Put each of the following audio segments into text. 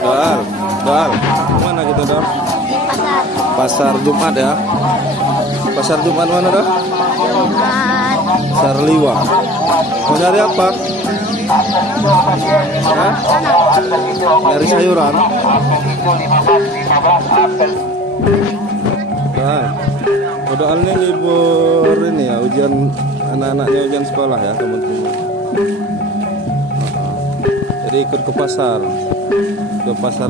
Doal, Doal, mana kita Doal? Pasar. Pasar Jumat ya. Pasar Jumat mana dah? Jumat. Pasar Liwa. Mau nyari apa? Hah? Nyari sayuran. Nah, Doalnya libur ini ya, ujian anak-anaknya ujian sekolah ya teman-teman. Jadi ikut ke pasar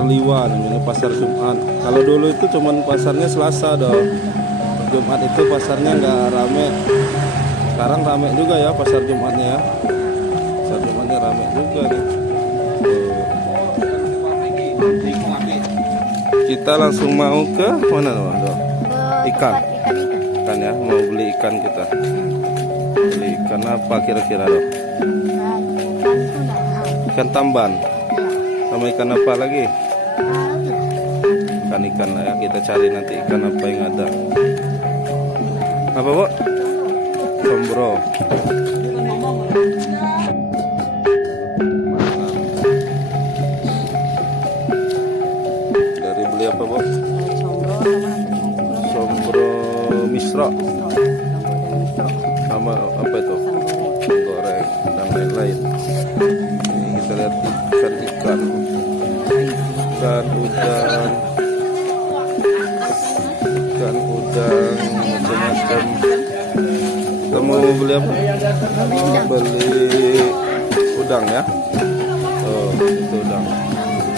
Liwa, namanya pasar Jumat. Kalau dulu itu cuman pasarnya Selasa dong. Jumat itu pasarnya nggak rame. Sekarang rame juga ya pasar Jumatnya ya. Pasar Jumatnya rame juga nih. Kita langsung mau ke mana dong? Ikan ya, mau beli ikan kita. Beli ikan apa kira-kira dong? Ikan tamban. Sama ikan apa lagi? Ikan lah ya, kita cari nanti ikan apa yang ada. Apa Bu? Sombro. Dari beli apa Bu? Sombro misro. Sama apa itu? Goreng dan lain-lain. Ini kita lihat ikan udang macam-macam. Kita mau beli apa? Beli udang ya. Oh, itu udang.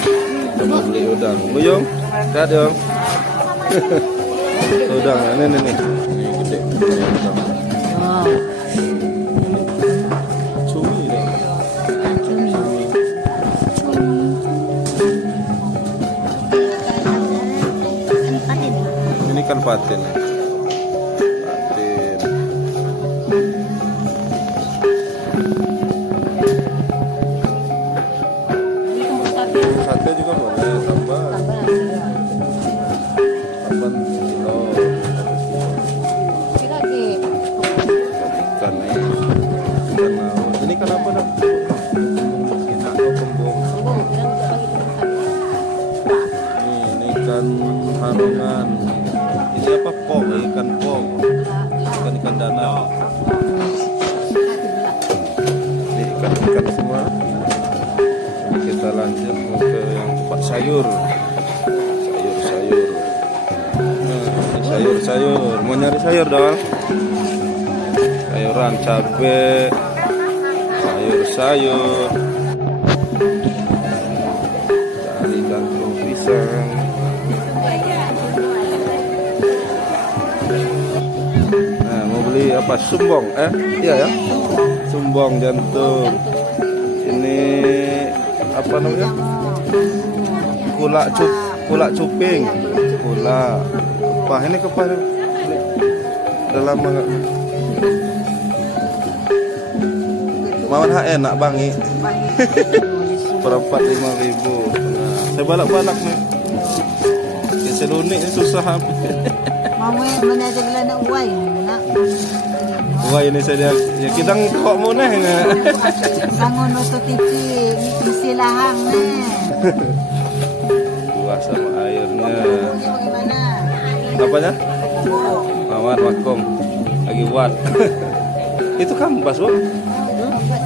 Kita mau beli udang. Buyung, lihat dong. Udang, ini nih. Ini gede. Udang. Cumi ya. Ini kan patin ya. Sate juga boleh tambah. Tambahan kilo. Ikan nih. Ikan laut. Ini kan apa dah? Ini atau kembung. Ini ikan harungan. Ini apa pong? Ikan pong. Ikan danau. Ini ikan semua. Kita lanjut ke yang tempat sayur. Sayur. Mau nyari sayur dong? Sayuran cabe, sayur. Cari kangkung pisang. Nah, mau beli apa? Sumbong, iya ya. Sumbong jantung. Ini apa namanya? Kulak cuping. Kepah, ini kepah udah lama nggak. Mawon enak bangi. Perempat 5.000. Nah, saya balak-balak nih. Ya selunik ini susah. Mau menajak lana uai nak. Uai ini saya ya kita kok mau neh nggak. Bangun waktu tici, isi lahang nih. Buah sama airnya. Bagaimana? Apanya? Mawar vakum lagi buat. Itu kampas Bu.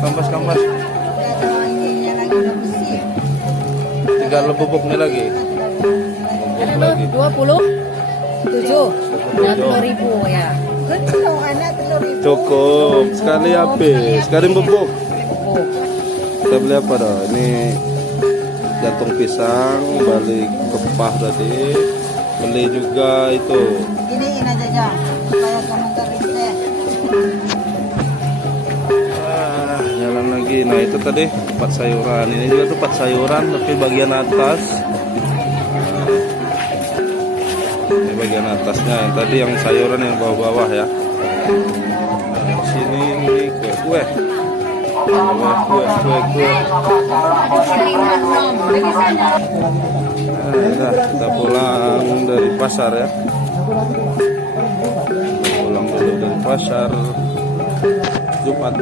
Kampas. Ininya lagi udah besi. Tinggal bubuk nih lagi. Bubuk lagi. 27. 20.000 ya. Kalau anak 10.000. Cukup sekali habis. Sekali bubuk. Kita beli apa dah? Ini jantung pisang, balik kepah tadi. Beli juga itu. Ini aja jam supaya kamu terisi. Jalan lagi. Nah itu tadi tempat sayuran. Ini juga tempat sayuran tapi bagian atas. Ini bagian atasnya. Yang tadi yang sayuran yang bawah-bawah ya. Nah, sini ini kue. Nah, kita pulang dari pasar ya. Pulang dulu dari pasar Jumat.